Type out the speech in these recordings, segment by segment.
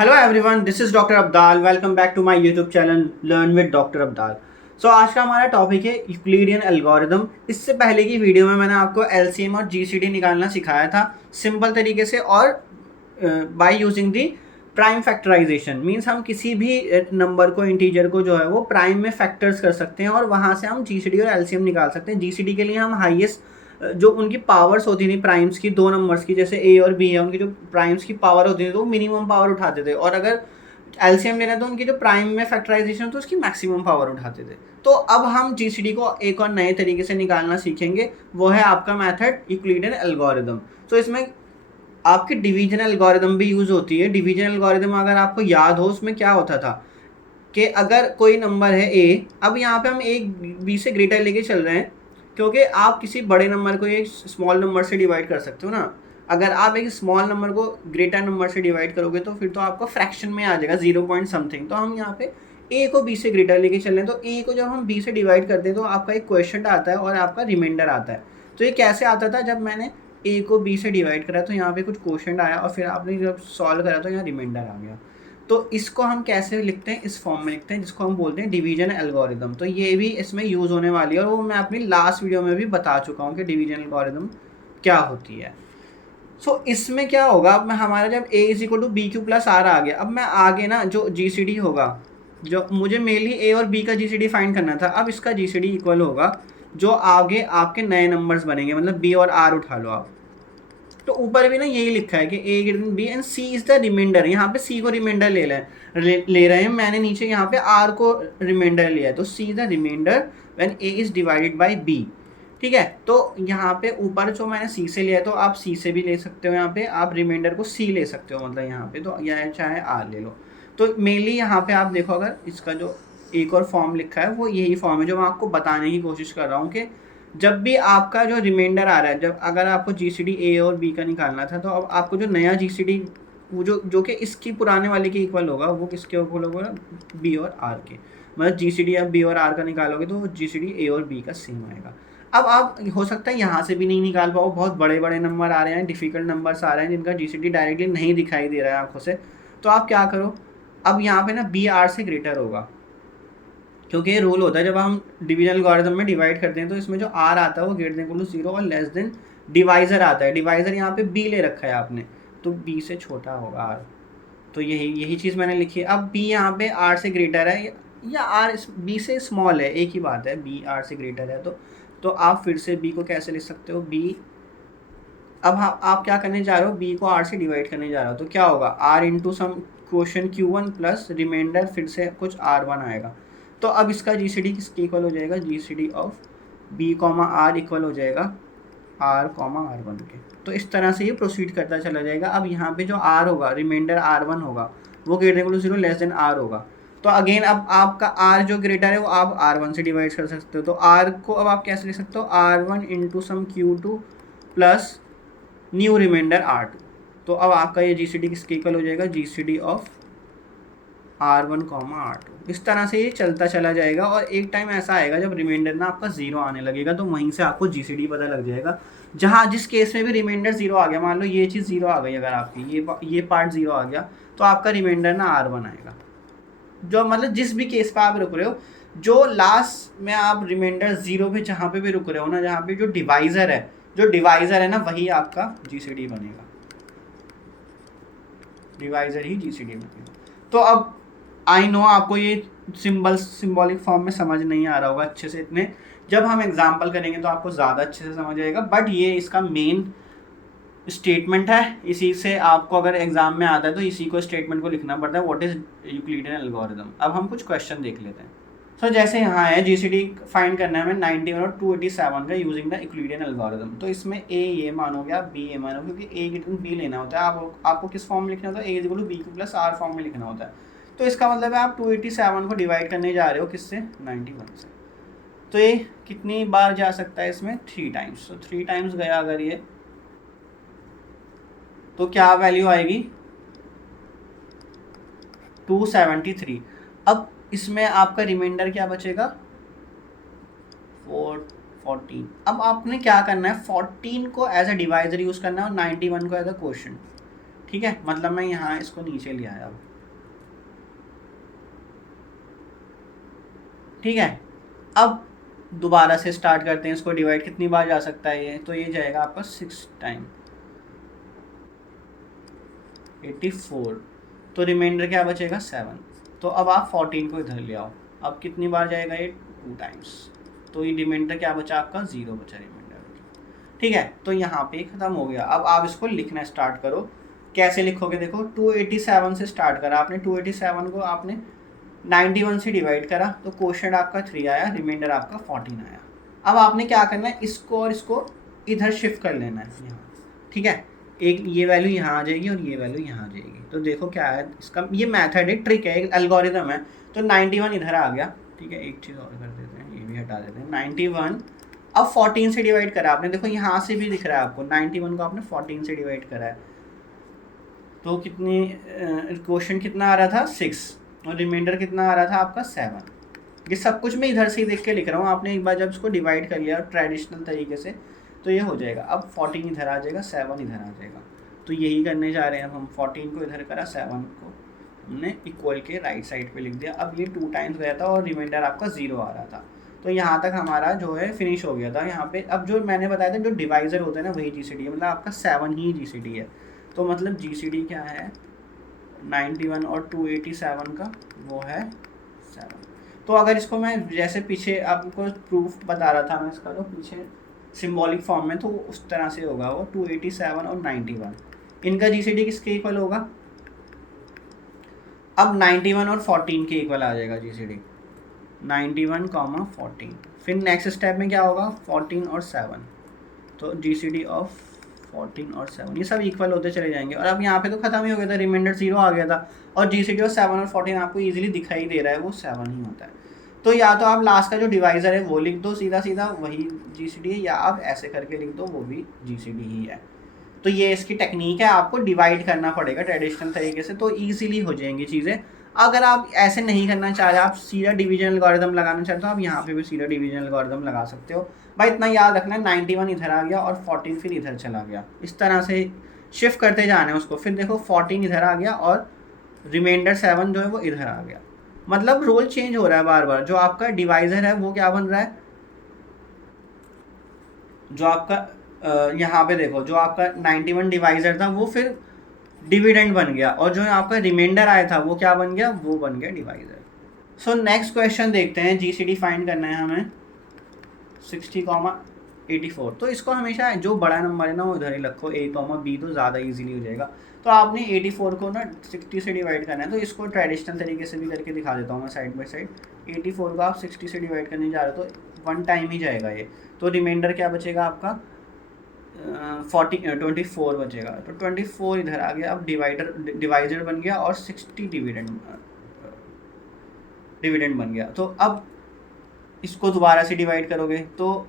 Hello everyone, this is doctor Abdal. Welcome back to my YouTube channel learn with doctor Abdal. So आज का हमारा topic है Euclidean algorithm. इससे पहले की वीडियो में मैंने आपको एलसीएम और जीसीडी निकालना सिखाया था सिंपल तरीके से, और by using the prime factorisation. Means हम किसी भी नंबर को, इंटीजर को जो है वो प्राइम में फैक्टर्स कर सकते हैं और वहाँ से हम जीसीडी और एलसीएम निकाल सकते हैं। जीसीडी के लिए हम हाईएस्ट जो उनकी पावर्स होती थी प्राइम्स की, दो नंबर्स की, जैसे ए और बी है, उनकी जो प्राइम्स की पावर होती थी तो वो मिनिमम पावर उठाते थे, और अगर एलसीएम लेना तो उनकी जो प्राइम में फैक्टराइजेशन तो उसकी मैक्सिमम पावर उठाते थे। तो अब हम जीसीडी को एक और नए तरीके से निकालना सीखेंगे, वो है आपका मेथड यूक्लिडियन एल्गोरिदम। तो इसमें आपकी डिवीजन एल्गोरिदम भी यूज होती है। डिवीजन एल्गोरिदम अगर आपको याद हो, उसमें क्या होता था कि अगर कोई नंबर है ए, अब यहाँ पे हम एक बी से ग्रेटर लेके चल रहे हैं, क्योंकि आप किसी बड़े नंबर को एक स्मॉल नंबर से डिवाइड कर सकते हो ना। अगर आप एक स्मॉल नंबर को ग्रेटर नंबर से डिवाइड करोगे तो फिर तो आपको फ्रैक्शन में आ जाएगा, 0 पॉइंट समथिंग। तो हम यहाँ पे ए को बी से ग्रेटर लेके चल रहे हैं, तो ए को जब हम बी से डिवाइड करते हैं तो आपका एक क्वेश्चन आता है और आपका रिमाइंडर आता है। तो ये कैसे आता था? जब मैंने ए को बी से डिवाइड करा तो यहाँ पे कुछ क्वेश्चन आया और फिर आपने जब सॉल्व करा तो यहाँ रिमाइंडर आ गया। तो इसको हम कैसे लिखते हैं? इस फॉर्म में लिखते हैं, जिसको हम बोलते हैं डिवीजन एल्गोरिदम। तो ये भी इसमें यूज़ होने वाली है, और वो मैं अपनी लास्ट वीडियो में भी बता चुका हूँ कि डिवीजन एल्गोरिदम क्या होती है। इसमें क्या होगा, अब मैं हमारा जब A is equal to B Q plus R आ गया, अब मैं आगे ना जो जी सी डी होगा, जो मुझे मेनली ए और बी का जी सी डी फाइंड करना था, अब इसका जी सी डी इक्वल होगा जो आगे आपके नए नंबर्स बनेंगे, मतलब बी और आर उठा लो आप। तो ऊपर भी ना यही लिखा है कि A greater than B and C is the remainder. यहाँ पे सी को रिमाइंडर ले रहे हैं, मैंने नीचे यहाँ पे आर को रिमाइंडर लिया है, तो C is the remainder when A is divided by B. ठीक है, तो यहाँ पे ऊपर जो मैंने सी से लिया है तो आप सी से भी ले सकते हो, यहाँ पे आप रिमाइंडर को सी ले सकते हो, मतलब यहाँ पे तो या चाहे आर ले लो। तो मेनली यहाँ पे आप देखो, अगर इसका जो एक और फॉर्म लिखा है वो यही फॉर्म है जो मैं आपको बताने की कोशिश कर रहा हूँ कि जब भी आपका जो रिमाइंडर आ रहा है, जब अगर आपको जी सी डी ए और बी का निकालना था, तो अब आपको जो नया जी सी डी, वो जो कि इसकी पुराने वाले के इक्वल होगा, वो किसके इक्वल होगा? बी और आर के। मतलब जी सी डी आप बी और आर का निकालोगे तो जी सी डी ए और बी का सेम आएगा। अब आप हो सकता है यहाँ से भी नहीं निकाल पाओ, बहुत बड़े बड़े नंबर आ रहे हैं, डिफिकल्ट नंबर्स आ रहे हैं जिनका जी सी डी डायरेक्टली नहीं दिखाई दे रहा है आंखों से। तो आप क्या करो, अब यहाँ पे ना बी आर से ग्रेटर होगा, क्योंकि ये रूल होता है जब हम डिवीजन एल्गोरिथम में डिवाइड करते हैं तो इसमें जो आर आता है वो ग्रेटर देन इक्वल टू 0 और लेस देन डिवाइजर आता है। डिवाइजर यहाँ पे बी ले रखा है आपने, तो बी से छोटा होगा आर। तो यही यही चीज़ मैंने लिखी है। अब बी यहाँ पे आर से ग्रेटर है या आर बी से स्मॉल है, एक ही बात है, बी आर से ग्रेटर है। तो आप फिर से बी को कैसे लिख सकते हो? बी, अब आप क्या करने जा रहे हो? बी को आर से डिवाइड करने जा रहे हो, तो क्या होगा? R into some quotient Q1 plus remainder फिर से कुछ R1 आएगा। तो अब इसका जी सी डी किसके इक्वल हो जाएगा? G C D of B comma R equal हो जाएगा आर कॉमा R1 के। तो इस तरह से ये प्रोसीड करता चला जाएगा। अब यहाँ पे जो आर होगा, रिमाइंडर R1 होगा, वो greater equal to 0 less than R होगा। तो अगेन अब आपका आर जो ग्रेटर है वो आप R1 से डिवाइड कर सकते हो। तो आर को अब आप कैसे लिख सकते हो? R1 into some Q2 plus new remainder R2। तो अब आपका ये जी सी डी किसके इक्वल हो जाएगा? G C D of R1 comma R2। इस तरह से ये चलता चला जाएगा, और एक टाइम ऐसा आएगा जब रिमाइंडर ना आपका 0 आने लगेगा, तो वहीं से आपको जी सी डी पता लग जाएगा। जहाँ जिस केस में भी रिमाइंडर 0 आ गया, मान लो ये चीज़ 0 आ गई, अगर आपकी ये पार्ट 0 आ गया, तो आपका रिमाइंडर ना R1 आएगा। जो मतलब जिस भी केस पे आप रुक रहे हो, जो लास्ट में आप रिमाइंडर 0 पे जहाँ पे भी रुक रहे हो ना, जहाँ पे जो डिवाइज़र है ना, वही आपका जी सी डी बनेगा। डिवाइज़र ही जी सी डी बनेगा। तो अब आई नो आपको ये सिंबॉलिक फॉर्म में समझ नहीं आ रहा होगा अच्छे से इतने, जब हम एग्जाम्पल करेंगे तो आपको ज़्यादा अच्छे से समझ आएगा, बट ये इसका मेन स्टेटमेंट है। इसी से आपको अगर एग्जाम में आता है तो इसी को स्टेटमेंट को लिखना पड़ता है, व्हाट इज यूक्लिडियन एल्गोरिथम। अब हम कुछ क्वेश्चन देख लेते हैं। जैसे यहाँ है जी सी डी फाइंड करना है हमें 91 और 287 का यूजिंग द यूक्लिडियन एल्गोरिथम। तो इसमें ए ये मानोगे आप, बी ये मानोगे, क्योंकि ए ग्रेटर बी लेना होता है। आपको किस फॉर्म में लिखना होता है? A equal to B Q plus R form में लिखना होता है। तो इसका मतलब है आप 287 को डिवाइड करने जा रहे हो किससे? 91 से। तो ये कितनी बार जा सकता है इसमें? 3 टाइम्स। तो 3 टाइम्स गया अगर ये, तो क्या वैल्यू आएगी? 273। अब इसमें आपका रिमाइंडर क्या बचेगा? 14। अब आपने क्या करना है? 14 को एज अ डिवाइजर यूज करना है और 91 को एज अ क्वोशिएंट। ठीक है, मतलब मैं यहाँ इसको नीचे ले आया अब, ठीक है। अब दोबारा से स्टार्ट करते हैं, इसको डिवाइड कितनी बार जा सकता है ये, तो ये जाएगा आपका 6 टाइम 84, तो रिमाइंडर क्या बचेगा 7। तो अब आप 14 को इधर ले आओ, अब कितनी बार जाएगा ये 2 टाइम्स, तो ये रिमाइंडर क्या बचा आपका 0 बचा रिमाइंडर, ठीक है। तो यहाँ पे ख़त्म हो गया। अब आप इसको लिखना स्टार्ट करो। कैसे लिखोगे, देखो 287 से स्टार्ट करा आपने, 287 को आपने 91 से डिवाइड करा तो क्वोशंट आपका 3 आया, रिमाइंडर आपका 14 आया। अब आपने क्या करना है, इसको और इसको इधर शिफ्ट कर लेना है यहाँ, ठीक है। एक ये वैल्यू यहाँ आ जाएगी और ये वैल्यू यहाँ आ जाएगी। तो देखो क्या है इसका, ये मेथड है, ट्रिक है, एक एल्गोरिदम है। तो 91 इधर आ गया, ठीक है। एक चीज़ और कर देते हैं, ये भी हटा देते हैं। 91 अब 14 से डिवाइड करा आपने, देखो यहाँ से भी दिख रहा है आपको, 91 को आपने 14 से डिवाइड करा है, तो कितनी क्वेश्चन कितना आ रहा था 6, और रिमाइंडर कितना आ रहा था आपका 7। ये सब कुछ मैं इधर से ही देख के लिख रहा हूँ, आपने एक बार जब इसको डिवाइड कर लिया ट्रेडिशनल तरीके से तो ये हो जाएगा। अब 14 इधर आ जाएगा, 7 इधर आ जाएगा। तो यही करने जा रहे हैं हम, 14 को इधर करा, 7 को हमने इक्वल के राइट साइड पे लिख दिया। अब ये 2 टाइम्स गया था और रिमाइंडर आपका 0 आ रहा था। तो यहाँ तक हमारा जो है फिनिश हो गया था। यहाँ पे अब जो मैंने बताया था, जो डिवाइज़र होता है ना वही GCD है, मतलब आपका 7 ही GCD है। तो मतलब GCD क्या है 91 और 287 का वो है 7। तो अगर इसको मैं जैसे पीछे आपको प्रूफ बता रहा था मैं इसका, तो पीछे सिंबॉलिक फॉर्म में तो उस तरह से होगा वो 287 और 91, इनका GCD किसके इक्वल होगा, अब 91 और 14 के इक्वल आ जाएगा GCD, 91, 14। फिर नेक्स्ट स्टेप में क्या होगा 14 और 7, तो GCD ऑफ 14 और 7 ये सब इक्वल होते चले जाएंगे। और अब यहाँ पे तो खत्म ही हो गया था, रिमाइंडर 0 आ गया था, और GCD ऑफ 7 और 14 आपको इजीली दिखाई दे रहा है, वो 7 ही होता है। तो या तो आप लास्ट का जो डिवाइज़र है वो लिख दो सीधा सीधा, वही GCD है, या आप ऐसे करके लिख दो, वो भी GCD ही है। तो ये इसकी टेक्निक है, आपको डिवाइड करना पड़ेगा ट्रेडिशनल तरीके से, तो ईजिली हो जाएंगी चीज़ें। अगर आप ऐसे नहीं करना चाह रहे, आप सीधा डिवीजन एल्गोरिथम लगाना चाहते हो, आप यहाँ पे भी सीधा डिवीजन एल्गोरिथम लगा सकते हो। भाई इतना याद रखना है, 91 इधर आ गया और 14 फिर इधर चला गया, इस तरह से शिफ्ट करते जाना है उसको। फिर देखो 14 इधर आ गया और रिमाइंडर 7 जो है वो इधर आ गया, मतलब रोल चेंज हो रहा है बार बार। जो आपका डिवाइज़र है वो क्या बन रहा है, जो आपका यहाँ पे देखो, जो आपका 91 डिवाइज़र था वो फिर डिविडेंड बन गया, और जो आपका रिमाइंडर आया था वो क्या बन गया, वो बन गया डिवाइज़र। सो नेक्स्ट क्वेश्चन देखते हैं, GCD फाइंड करना है हमें 60,84। तो इसको हमेशा जो बड़ा नंबर है ना वो इधर ही रखो, A, B, तो ज़्यादा इजीली हो जाएगा। तो आपने 84 को ना 60 से डिवाइड करना है, तो इसको ट्रेडिशनल तरीके से भी करके दिखा देता हूँ मैं साइड बाई साइड। 84 को आप 60 से डिवाइड करने जा रहे हो तो 1 टाइम ही जाएगा ये, तो रिमाइंडर क्या बचेगा आपका 24 बचेगा। तो 24 इधर आ गया, अब डिवाइजर बन गया और 60 डिविडेंड बन गया। तो अब इसको दोबारा से डिवाइड करोगे तो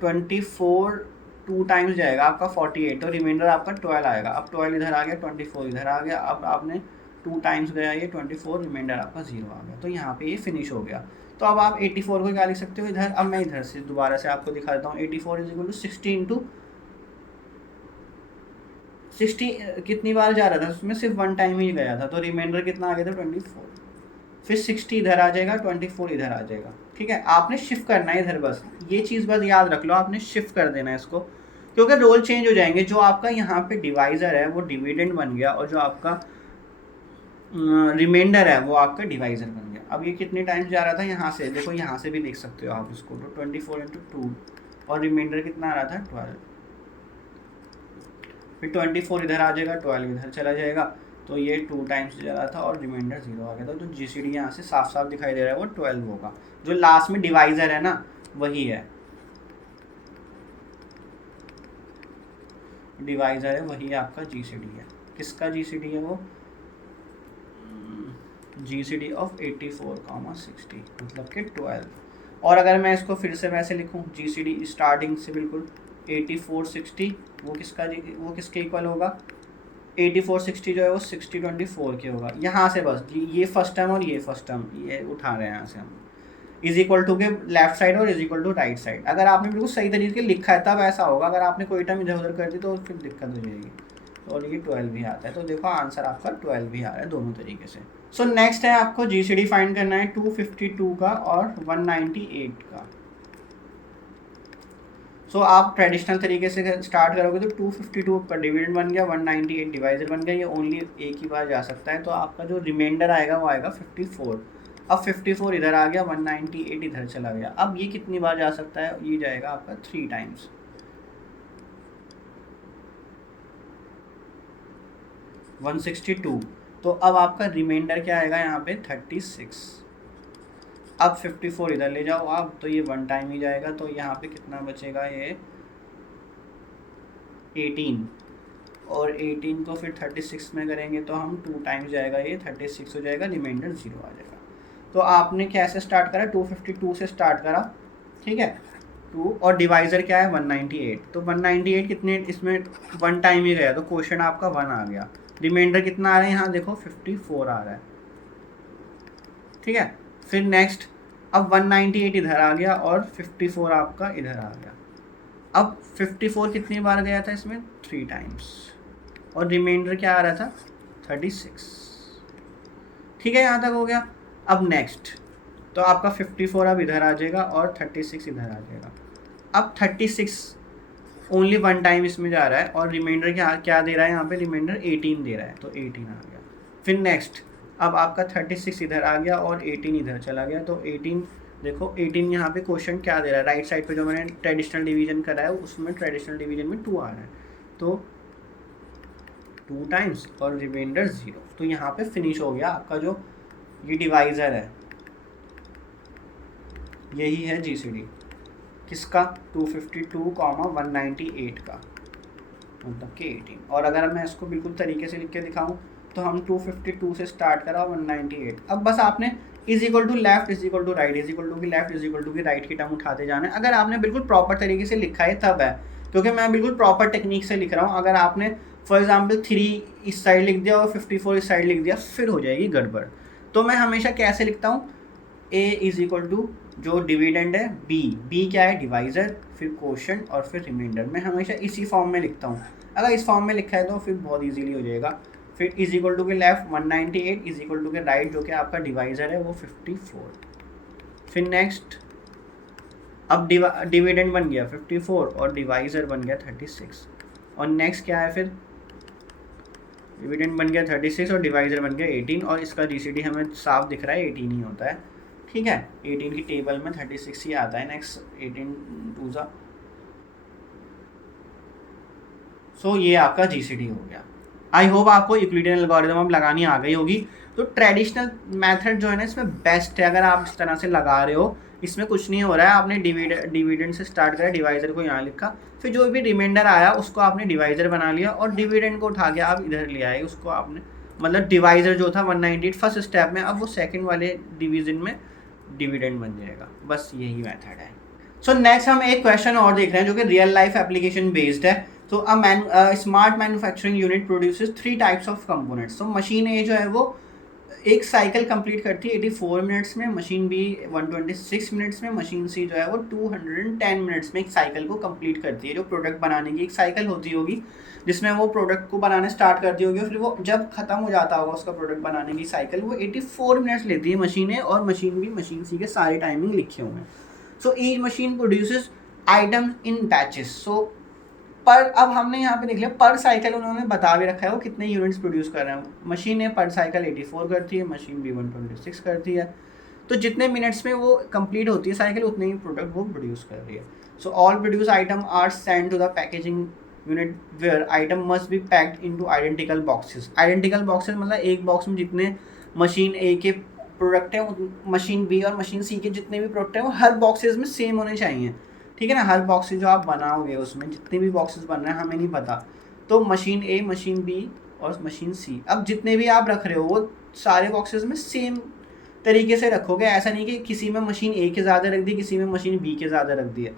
24 2 टाइम्स जाएगा आपका 48, तो रिमाइंडर आपका 12 आएगा। अब 12 इधर आ गया, 24 इधर आ गया, अब आपने 2 टाइम्स गया ये 24, रिमाइंडर आपका 0 आ गया। तो यहाँ पे ये फिनिश हो गया। तो अब आप 84 को क्या लिख सकते हो इधर, अब मैं इधर से दोबारा से आपको दिखा देता हूँ। 84 इज इक्वल टू 60 इंटू 60 कितनी बार जा रहा था उसमें, सिर्फ 1 टाइम ही गया था, तो रिमाइंडर कितना आ गया था 24। फिर 60 इधर आ जाएगा, 24 इधर आ जाएगा, ठीक है। आपने शिफ्ट करना है इधर, बस ये चीज़ बस याद रख लो, आपने शिफ्ट कर देना है इसको, क्योंकि रोल चेंज हो जाएंगे। जो आपका यहाँ पे डिवाइज़र है वो डिविडेंड बन गया, और जो आपका रिमाइंडर है वो आपका डिवाइज़र बन गया। अब ये कितने टाइम्स जा रहा था, यहाँ से देखो, यहाँ से भी देख सकते हो आप इसको, तो 24 इंटू 2, और रिमाइंडर कितना आ रहा था 12। फिर 24 इधर आ जाएगा, 12 इधर चला जाएगा, तो ये 2 टाइम्स जा रहा था और रिमाइंडर 0 आ गया था। तो GCD यहाँ से साफ साफ दिखाई दे रहा है वो 12 होगा। जो लास्ट में डिवाइज़र है ना वही है, डिवाइज़र है वही आपका GCD है। किसका GCD है वो, GCD ऑफ 84, 60, मतलब कि 12। और अगर मैं इसको फिर से वैसे लिखूँ, GCD स्टार्टिंग से बिल्कुल 84 60, वो किसके इक्वल होगा, 84 60 जो है वो 60 24 के होगा। यहाँ से बस ये फर्स्ट टर्म और ये फर्स्ट टर्म ये उठा रहे हैं यहाँ से हम, इज इक्वल टू के लेफ्ट साइड और is equal to right side. अगर आपने बिल्कुल सही तरीके से लिखा है तब ऐसा होगा, अगर आपने कोई टर्म इधर उधर कर दी तो फिर दिक्कत हो जाएगी। और ये 12 भी आता है। तो देखो आंसर आपका 12 भी आ रहा है दोनों तरीके से। सो नेक्स्ट है आपको GCD फाइंड करना है 252 का और 198 का। सो आप ट्रेडिशनल तरीके से स्टार्ट करोगे तो 252 का डिविडेंड बन गया, 198 डिवाइजर बन गया, ये ओनली एक ही बार जा सकता है। तो आपका जो रिमाइंडर आएगा वो आएगा 54। अब 54 इधर आ गया, 198 इधर चला गया। अब ये कितनी बार जा सकता है, ये जाएगा आपका 3 टाइम्स। 162। तो अब आपका रिमाइंडर क्या आएगा यहाँ पे 36। अब 54 इधर ले जाओ आप, तो ये 1 टाइम ही जाएगा। तो यहाँ पे कितना बचेगा, ये 18। और 18 को फिर 36 में करेंगे तो हम 2 टाइम्स जाएगा, ये 36 हो जाएगा, रिमाइंडर 0 आ जाएगा। तो आपने कैसे स्टार्ट करा, 252 से स्टार्ट करा, ठीक है, 2 और डिवाइज़र क्या है 198। तो 198 कितने, इसमें 1 टाइम ही गया, तो क्वेश्चन आपका 1 आ गया। रिमाइंडर कितना आ रहा है यहाँ देखो 54 आ रहा है, ठीक है। फिर नेक्स्ट, अब 198 इधर आ गया और 54 आपका इधर आ गया। अब 54 कितनी बार गया था इसमें, 3 टाइम्स, और रिमाइंडर क्या आ रहा था 36, ठीक है, यहाँ तक हो गया। अब नेक्स्ट, तो आपका 54 अब इधर आ जाएगा और 36 इधर आ जाएगा। अब 36 ओनली 1 टाइम इसमें जा रहा है, और रिमाइंडर क्या क्या दे रहा है यहाँ पे, रिमाइंडर 18 दे रहा है, तो 18 आ गया। फिर नेक्स्ट, अब आपका 36 इधर आ गया और 18 इधर चला गया, तो 18 देखो 18 यहाँ पे क्वेश्चन क्या दे रहा है, राइट साइड पे जो मैंने ट्रेडिशनल डिवीजन करा है उसमें ट्रेडिशनल डिवीजन में 2 आ रहा है, तो 2 टाइम्स और रिमाइंडर 0। तो यहाँ पे फिनिश हो गया आपका जो ये डिवाइज़र है, यही है GCD किसका, 252, 198 का, मतलब कि 18। और अगर मैं इसको बिल्कुल तरीके से लिख के दिखाऊं तो हम 252 से स्टार्ट करा 198। अब बस आपने is equal to left is equal to right is equal to की लेफ्ट इज इक्वल टू की राइट की टर्म उठाते जाना है। अगर आपने बिल्कुल प्रॉपर तरीके से लिखा है तब है, क्योंकि मैं बिल्कुल प्रॉपर टेक्निक से लिख रहा हूँ। अगर आपने फॉर एग्जाम्पल 3 इस साइड लिख दिया और 54 इस साइड लिख दिया, फिर हो जाएगी गड़बड़। तो मैं हमेशा कैसे लिखता हूँ, ए इज इक्वल टू जो डिविडेंड है बी क्या है डिवाइज़र, फिर क्वोशंट और फिर रिमाइंडर। मैं हमेशा इसी फॉर्म में लिखता हूँ। अगर इस फॉर्म में लिखा है तो फिर बहुत इजीली हो जाएगा। फिर इज इक्वल टू के लेफ्ट 198 इज इक्वल टू के राइट जो कि आपका डिवाइज़र है वो 54। फिर नेक्स्ट, अब डिविडेंड बन गया 54 और डिवाइज़र बन गया 36। और नेक्स्ट क्या है, फिर डिविडेंड बन गया 36 और डिवाइज़र बन गया 18, और इसका GCD हमें साफ दिख रहा है 18 ही होता है, ठीक है। 18 की टेबल में 36 ही आता है। नेक्स्ट 18 2 सा, सो ये आपका GCD हो गया। आई होप आपको यूक्लिडियन एल्गोरिथम अब लगानी आ गई होगी। तो ट्रेडिशनल मेथड जो है ना इसमें बेस्ट है, अगर आप इस तरह से लगा रहे हो, इसमें कुछ नहीं हो रहा है। आपने डिविडेंड से स्टार्ट करा, डिवाइज़र को यहाँ लिखा, फिर जो भी रिमाइंडर आया उसको आपने डिवाइज़र बना लिया, और डिविडेंड को उठा के आप इधर ले आए, उसको आपने मतलब डिवाइज़र जो था 198 फर्स्ट स्टेप में, अब वो सेकंड वाले डिवीजन में डिविडेंड बन जाएगा। बस यही मेथड है। सो नेक्स्ट हम एक क्वेश्चन और देख रहे हैं जो कि रियल लाइफ एप्लीकेशन बेस्ड है। तो a smart manufacturing unit produces 3 types of components. तो मशीन ए जो है वो एक साइकिल कंप्लीट करती है 84 मिनट्स में, मशीन बी 126 मिनट्स में, मशीन सी जो है वो 210 मिनट्स में एक साइकिल को कंप्लीट करती है। जो प्रोडक्ट बनाने की एक साइकिल होती होगी जिसमें वो प्रोडक्ट को बनाने स्टार्ट करती होगी, फिर वो जब खत्म हो जाता होगा उसका प्रोडक्ट बनाने की साइकिल, वो 84 मिनट्स लेती है मशीन ए, और मशीन बी मशीन सी के सारे टाइमिंग लिखे हुए हैं। So each machine produces item in batches. So पर अब हमने यहाँ पे देख लिया पर साइकिल उन्होंने बता भी रखा है वो कितने यूनिट्स प्रोड्यूस कर रहे हैं। मशीन ए पर साइकिल 84 करती है, मशीन बी 126 करती है। तो जितने मिनट्स में वो कंप्लीट होती है साइकिल उतने ही प्रोडक्ट वो प्रोड्यूस कर रही है। So all produce item are send to the packaging unit where item must be packed into identical boxes. Identical boxes मतलब एक बॉक्स में जितने मशीन ए के प्रोडक्ट हैं, मशीन बी और मशीन सी के जितने भी प्रोडक्ट हैं वो हर बॉक्सेस में सेम होने चाहिए, ठीक है ना। हर बॉक्सेस जो आप बनाओगे उसमें जितने भी बॉक्सेस बन रहे हैं हमें नहीं पता, तो मशीन ए मशीन बी और मशीन सी, अब जितने भी आप रख रहे हो वो सारे बॉक्सेस में सेम तरीके से रखोगे। ऐसा नहीं कि किसी में मशीन ए के ज़्यादा रख दी, किसी में मशीन बी के ज़्यादा रख दिया,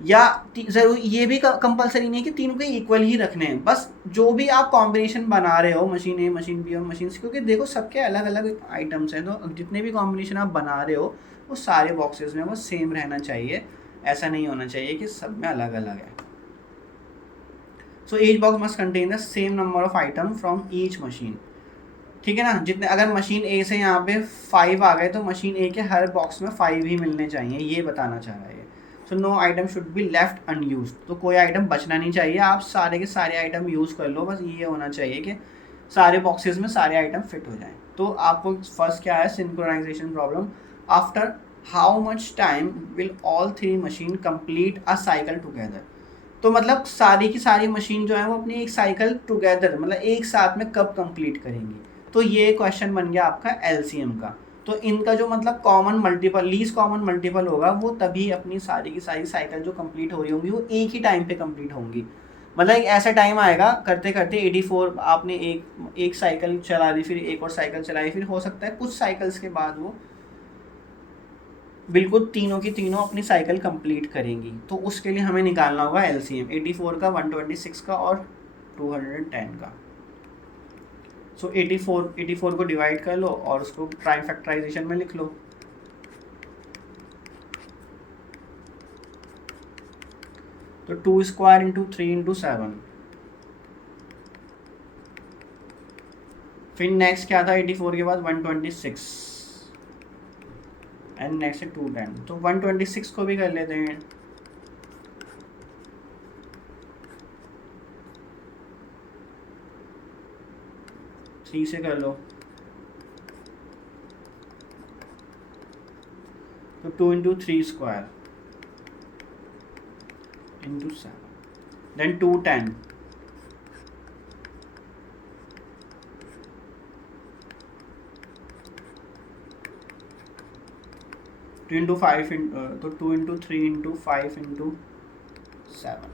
या ज़रूर ये भी कंपलसरी नहीं है कि तीनों के इक्वल ही रखने हैं। बस जो भी आप कॉम्बिनेशन बना रहे हो मशीन ए मशीन बी और मशीन सी, क्योंकि देखो सबके अलग अलग आइटम्स हैं, तो जितने भी कॉम्बिनेशन आप बना रहे हो वो सारे बॉक्सेस में वो सेम रहना चाहिए। ऐसा नहीं होना चाहिए कि सब में अलग अलग है। So each box must contain the same number of item from each machine. ठीक है ना, जितने अगर मशीन ए से यहाँ पे 5 आ गए तो मशीन ए के हर बॉक्स में 5 ही मिलने चाहिए, ये बताना चाह रहा है। So no item should be left unused, तो कोई आइटम बचना नहीं चाहिए, आप सारे के सारे आइटम यूज़ कर लो, बस ये होना चाहिए कि सारे बॉक्सेस में सारे आइटम फिट हो जाएं। तो आपको फर्स्ट क्या है, synchronisation problem. After how much time will all 3 machine complete a cycle together. तो मतलब सारी की सारी मशीन जो है वो अपनी एक साइकिल टुगेदर मतलब एक साथ में कब कंप्लीट करेंगी। तो ये क्वेश्चन बन गया आपका एलसीएम का। तो इनका जो मतलब common multiple least common multiple होगा वो तभी अपनी सारी की सारी साइकिल जो कंप्लीट हो रही होंगी वो एक ही टाइम पे कंप्लीट होंगी। मतलब एक ऐसा टाइम आएगा करते करते 84 आपने एक साइकिल चला दी, फिर एक और साइकिल चलाई, फिर हो सकता है कुछ साइकिल्स के बाद वो बिल्कुल तीनों की तीनों अपनी साइकिल कंप्लीट करेंगी। तो उसके लिए हमें निकालना होगा एलसीएम 84 का, 126 का और 210 का। सो 84 को डिवाइड कर लो और उसको प्राइम फैक्टराइजेशन में लिख लो। तो 2 स्क्वायर इंटू 3 इंटू 7। फिर नेक्स्ट क्या था 84 के बाद 126 एंड नेक्स्ट है 210। तो 126 को भी कर लेते हैं। थ्री से कर लो तो 2 into 3 square into 7 then 210 2 into 5 तो 2 इंटू 3 इंटू 5 इंटू 7।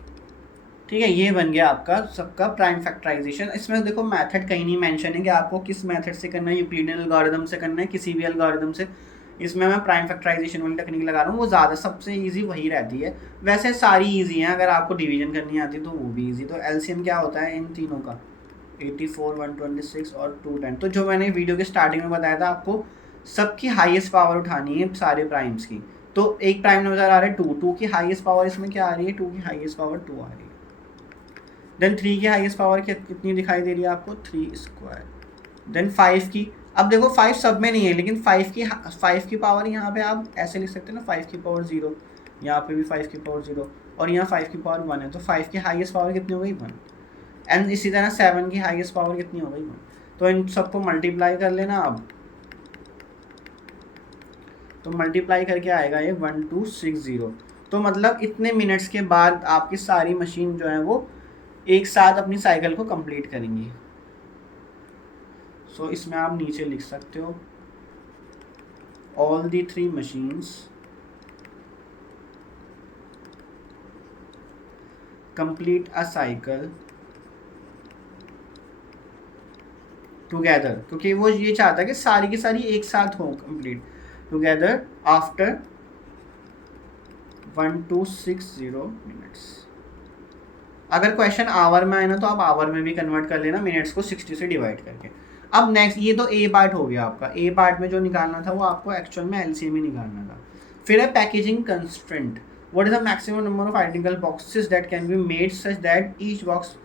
ठीक है, ये बन गया आपका सबका प्राइम फैक्टराइजेशन। इसमें देखो मेथड कहीं नहीं मेंशन है कि आपको किस मेथड से करना है, यूक्लिडियन एल्गोरिथम से करना है, किसी भी एल्गोरिथम से। इसमें मैं प्राइम फैक्टराइजेशन वाली टेक्निक लगा रहा हूँ, वो ज़्यादा सबसे इजी वही रहती है। वैसे सारी इजी हैं, अगर आपको डिवीजन करनी आती है तो वो भी इजी। तो एलसीएम क्या होता है इन तीनों का 84, 126 और 210। तो जो मैंने वीडियो के स्टार्टिंग में बताया था आपको सबकी हाईएस्ट पावर उठानी है सारे प्राइम्स की। तो एक प्राइम नंबर आ रहा है 2, 2 की हाईएस्ट पावर इसमें क्या आ रही है, 2 की हाईएस्ट पावर 2 आ रही है। देन 3 की हाईएस्ट पावर कितनी दिखाई दे रही है आपको, 3 स्क्वायर। देन 5 की, अब देखो 5 सब में नहीं है लेकिन 5 की पावर यहाँ पे आप ऐसे लिख सकते हैं ना, 5 की पावर 0, यहाँ पे भी 5 की पावर 0 और यहाँ 5 की पावर 1 है। तो 5 की हाईएस्ट पावर कितनी हो गई, 1। एंड इसी तरह 7 की हाईएस्ट पावर कितनी हो गई, 1। तो इन सबको मल्टीप्लाई कर लेना अब। तो मल्टीप्लाई करके आएगा ये 1260। तो मतलब इतने मिनट्स के बाद आपकी सारी मशीन जो है वो एक साथ अपनी साइकिल को कंप्लीट करेंगी। सो इसमें आप नीचे लिख सकते हो all the 3 machines complete a cycle together, क्योंकि वो ये चाहता है कि सारी की सारी एक साथ हो कंप्लीट टुगेदर आफ्टर 1260 मिनट्स। अगर क्वेश्चन आवर में आए ना तो आप आवर में भी कन्वर्ट कर लेना, मिनट्स को 60 से डिवाइड करके। अब नेक्स्ट, ये तो ए पार्ट हो गया आपका। ए पार्ट में जो निकालना था वो आपको एक्चुअल में एलसीएम ही निकालना था। फिर है packaging constraint. What is the maximum number of identical boxes that can be made such that each box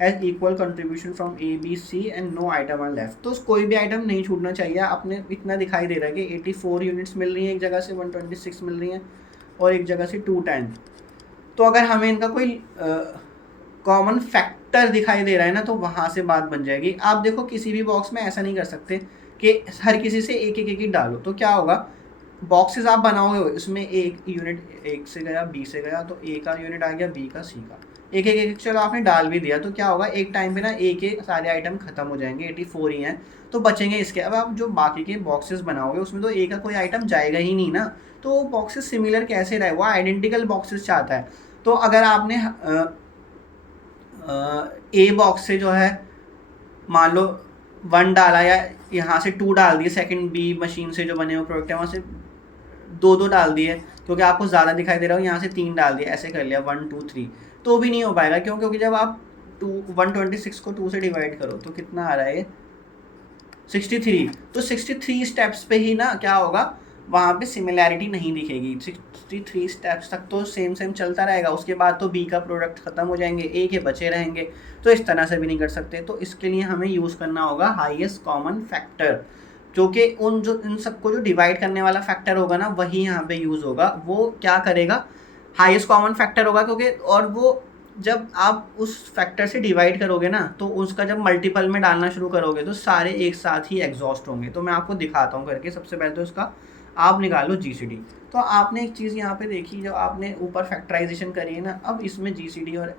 has equal contribution from A B C and no item are left. तो कोई भी item नहीं छूटना चाहिए। आपने इतना दिखाई दे रहा है कि 84 यूनिट्स मिल रही हैं एक जगह से, 126 मिल रही हैं और एक जगह से 210। तो अगर हमें इनका कोई कॉमन फैक्टर दिखाई दे रहा है ना तो वहाँ से बात बन जाएगी। आप देखो किसी भी बॉक्स में ऐसा नहीं कर सकते कि हर किसी से एक एक डालो। तो क्या होगा, बॉक्सेस आप बनाओगे उसमें एक यूनिट एक से गया बी से गया, तो ए का यूनिट आ गया बी का सी का, एक चलो आपने डाल भी दिया। तो क्या होगा, एक टाइम पे ना ए के सारे आइटम खत्म हो जाएंगे, 84 ही हैं तो बचेंगे इसके। अब आप जो बाकी के बॉक्सेस बनाओगे उसमें तो ए का कोई आइटम जाएगा ही नहीं ना, तो बॉक्सेस सिमिलर कैसे रहे, वो आइडेंटिकल बॉक्सेस चाहता है। तो अगर आपने ए बॉक्स से जो है मान लो 1 डाला या यहाँ से 2 डाल दिए, सेकंड बी मशीन से जो बने हुए प्रोडक्ट है वहाँ से 2 डाल दिए क्योंकि आपको ज़्यादा दिखाई दे रहा हो, यहाँ से 3 डाल दिए, ऐसे कर लिया 1 2 3। तो भी नहीं हो पाएगा, क्यों, क्योंकि जब आप 126 को 2 से डिवाइड करो तो कितना आ रहा है 63। तो 63 स्टेप्स पे ही ना क्या होगा, वहाँ पे सिमिलैरिटी नहीं दिखेगी। 63 स्टेप्स तक तो सेम सेम चलता रहेगा, उसके बाद तो बी का प्रोडक्ट ख़त्म हो जाएंगे, ए के बचे रहेंगे। तो इस तरह से भी नहीं कर सकते। तो इसके लिए हमें यूज़ करना होगा हाईएस्ट कॉमन फैक्टर, जो कि इन सबको जो डिवाइड करने वाला फैक्टर होगा ना, वही यहाँ पे यूज़ होगा। वो क्या करेगा, हाईएस्ट कॉमन फैक्टर होगा, क्योंकि और वो जब आप उस फैक्टर से डिवाइड करोगे ना, तो उसका जब मल्टीपल में डालना शुरू करोगे तो सारे एक साथ ही एग्जॉस्ट होंगे। तो मैं आपको दिखाता हूँ करके। सबसे पहले तो इसका आप निकालो जीसीडी। तो आपने एक चीज़ यहाँ पे देखी, जो आपने ऊपर फैक्टराइजेशन करी है ना, अब इसमें जीसीडी और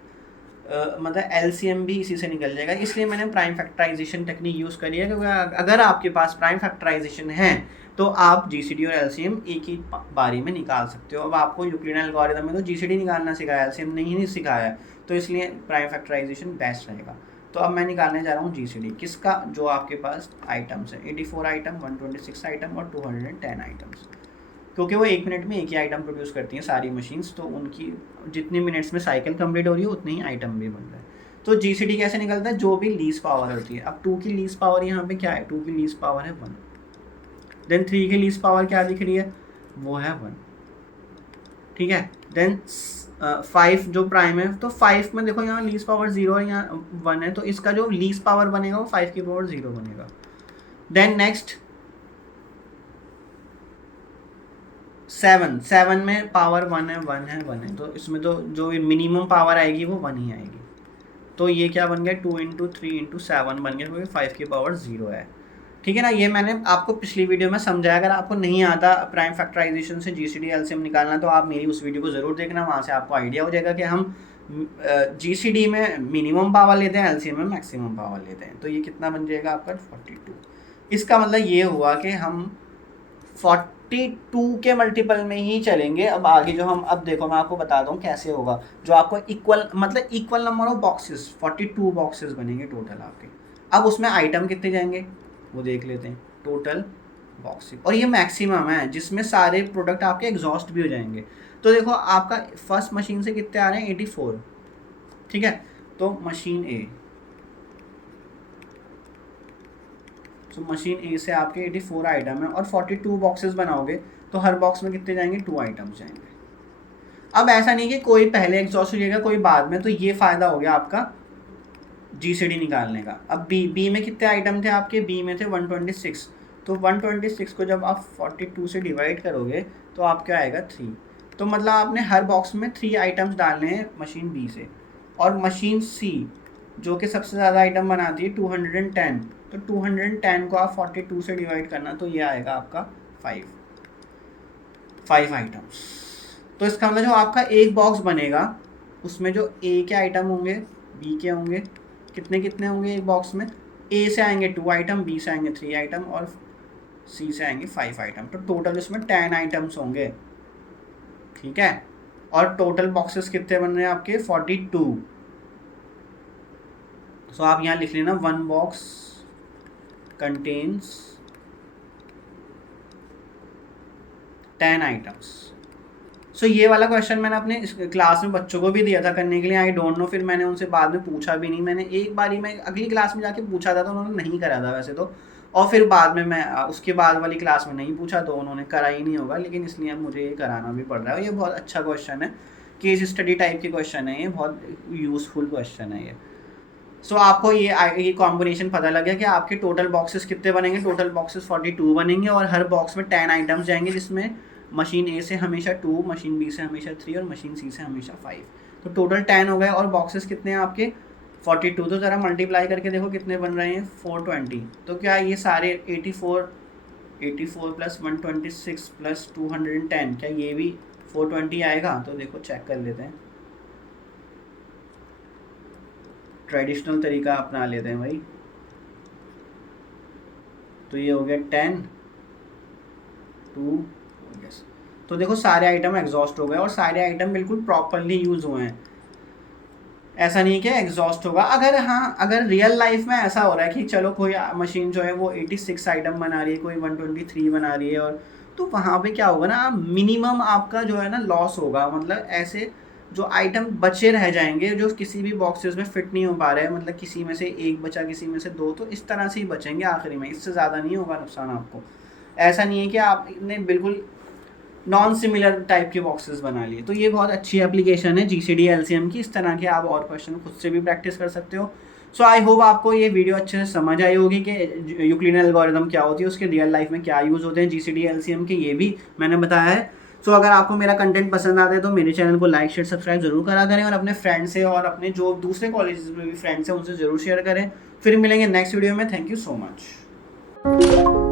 मतलब एलसीएम भी इसी से निकल जाएगा। इसलिए मैंने प्राइम फैक्टराइजेशन टेक्निक यूज़ करी है, क्योंकि अगर आपके पास प्राइम फैक्टराइजेशन है तो आप जीसीडी और एलसीएम एक ही बारी में निकाल सकते हो। अब आपको यूक्लिडियन एल्गोरिथम में तो जीसीडी निकालना सिखाया, एलसीएम नहीं सिखाया, तो इसलिए प्राइम फैक्टराइजेशन बेस्ट रहेगा। तो अब मैं निकालने जा रहा हूँ जीसीडी किसका, जो आपके पास आइटम्स है 84 आइटम, 126 आइटम और 210 आइटम्स, क्योंकि वो 1 मिनट में एक ही आइटम प्रोड्यूस करती हैं सारी मशीन्स। तो उनकी जितनी मिनट्स में साइकिल कंप्लीट हो रही है उतनी ही आइटम भी बन रहा है। तो जीसीडी कैसे निकलता है, जो भी लीस्ट पावर होती है। अब 2 की लीस्ट पावर यहाँ पे क्या है, 2 की लीस्ट पावर है 1। देन 3 की लीस्ट पावर क्या दिख रही है, वो है 1, ठीक है। देन 5 जो प्राइम है, तो 5 में देखो यहाँ लीस्ट पावर 0 और यहाँ 1 है, तो इसका जो लीस्ट पावर बनेगा वो 5 की पावर 0 बनेगा। देन नेक्स्ट 7 में पावर 1 है, 1 है, 1 है, तो इसमें तो जो मिनिमम पावर आएगी वो 1 ही आएगी। तो ये क्या बन गया, 2 × 3 × 7 बन गया, क्योंकि 5 की पावर 0 है, ठीक है ना। ये मैंने आपको पिछली वीडियो में समझाया। अगर आपको नहीं आता प्राइम फैक्टराइजेशन से जीसीडी एलसीएम निकालना, तो आप मेरी उस वीडियो को ज़रूर देखना, वहाँ से आपको आइडिया हो जाएगा कि हम जीसीडी में मिनिमम पावर लेते हैं, एलसीएम में मैक्सिमम पावर लेते हैं। तो ये कितना बन जाएगा आपका 42। इसका मतलब ये हुआ कि हम 42 के मल्टीपल में ही चलेंगे। अब आगे जो हम, अब देखो मैं आपको बता दूँ कैसे होगा। जो आपको equal number of boxes, 42 boxes बनेंगे टोटल आपके। अब उसमें आइटम कितने जाएंगे वो देख लेते हैं, टोटल बॉक्सेस। और ये मैक्सिमम है जिसमें सारे प्रोडक्ट आपके एग्जॉस्ट भी हो जाएंगे। तो देखो आपका फर्स्ट मशीन से कितने आ रहे हैं, 84, ठीक है। तो मशीन ए, तो मशीन ए से आपके 84 आइटम है और 42 बॉक्सेस बनाओगे, तो हर बॉक्स में कितने जाएंगे, 2 आइटम्स जाएंगे। अब ऐसा नहीं कि कोई पहले एग्जॉस्ट हो जाएगा कोई बाद में, तो ये फ़ायदा हो गया आपका जीसीडी निकालने का। अब बी में कितने आइटम थे आपके, बी में थे 126। तो 126 को जब आप 42 से डिवाइड करोगे तो आपका आएगा 3। तो मतलब आपने हर बॉक्स में 3 आइटम्स डालने हैं मशीन बी से। और मशीन सी जो कि सबसे ज़्यादा आइटम बनाती है 210, तो 210 को आप 42 से डिवाइड करना, तो ये आएगा आपका 5 आइटम्स। तो इसका मतलब जो आपका एक बॉक्स बनेगा उसमें जो ए के आइटम होंगे, बी के होंगे, कितने कितने होंगे एक बॉक्स में, ए से आएंगे 2 आइटम, बी से आएंगे 3 आइटम और सी से आएंगे 5 आइटम। तो टोटल इसमें 10 आइटम्स होंगे, ठीक है। और टोटल बॉक्सेस कितने बन रहे हैं आपके, 42। सो आप यहाँ लिख लेना 1 बॉक्स कंटेन्स 10 आइटम्स। सो ये वाला क्वेश्चन मैंने अपने क्लास में बच्चों को भी दिया था करने के लिए, आई डोंट नो, फिर मैंने उनसे बाद में पूछा भी नहीं। मैंने एक बारी में अगली क्लास में जाके पूछा था तो उन्होंने नहीं करा था वैसे तो, और फिर बाद में मैं उसके बाद वाली क्लास में नहीं पूछा तो उन्होंने करा ही नहीं होगा, लेकिन इसलिए मुझे ये कराना भी पड़ रहा है। ये बहुत अच्छा क्वेश्चन है, केस स्टडी टाइप के क्वेश्चन है, ये बहुत यूज़फुल क्वेश्चन है ये। सो आपको ये कॉम्बिनेशन पता लग गया कि आपके टोटल बॉक्सेस कितने बनेंगे, टोटल बॉक्सेस 42 बनेंगे और हर बॉक्स में 10 आइटम्स जाएंगे, जिसमें मशीन ए से हमेशा 2, मशीन बी से हमेशा 3 और मशीन सी से हमेशा 5। तो टोटल 10 हो गए। और बॉक्सेस कितने हैं आपके, 42। तो ज़रा मल्टीप्लाई करके देखो कितने बन रहे हैं, 420। तो क्या ये सारे 84 प्लस 126 प्लस 210, क्या ये भी 420 आएगा? तो देखो चेक कर लेते हैं, ट्रेडिशनल तरीका अपना लेते हैं भाई। तो ये हो गया 10 2। यस, तो देखो सारे आइटम एग्जॉस्ट हो गए और सारे आइटम बिल्कुल प्रॉपरली यूज़ हुए हैं। ऐसा नहीं कि एग्जॉस्ट होगा। अगर रियल लाइफ में ऐसा हो रहा है कि चलो कोई मशीन जो है वो 86 आइटम बना रही है, कोई 123 बना रही है, और तो वहाँ पे क्या होगा ना, मिनिमम आपका जो है ना लॉस होगा। मतलब ऐसे जो आइटम बचे रह जाएंगे जो किसी भी बॉक्सेस में फिट नहीं हो पा रहे हैं, मतलब किसी में से एक बचा, किसी में से 2, तो इस तरह से ही बचेंगे आखिरी में, इससे ज़्यादा नहीं होगा नुकसान आपको। ऐसा नहीं है कि आपने बिल्कुल नॉन सिमिलर टाइप के बॉक्सेस बना लिए। तो ये बहुत अच्छी एप्लीकेशन है GCD LCM की। इस तरह के आप और क्वेश्चन खुद से भी प्रैक्टिस कर सकते हो। सो आई होप आपको ये वीडियो अच्छे से समझ आई होगी कि यूक्लिडियन एल्गोरिदम क्या होती है, उसके रियल लाइफ में क्या यूज़ होते हैं GCD LCM के, ये भी मैंने बताया है। सो अगर आपको मेरा कंटेंट पसंद आता है तो मेरे चैनल को लाइक शेयर सब्सक्राइब जरूर करा करें, और अपने फ्रेंड से और अपने जो दूसरे कॉलेज में भी फ्रेंड्स हैं उनसे ज़रूर शेयर करें। फिर मिलेंगे नेक्स्ट वीडियो में। Thank you so much.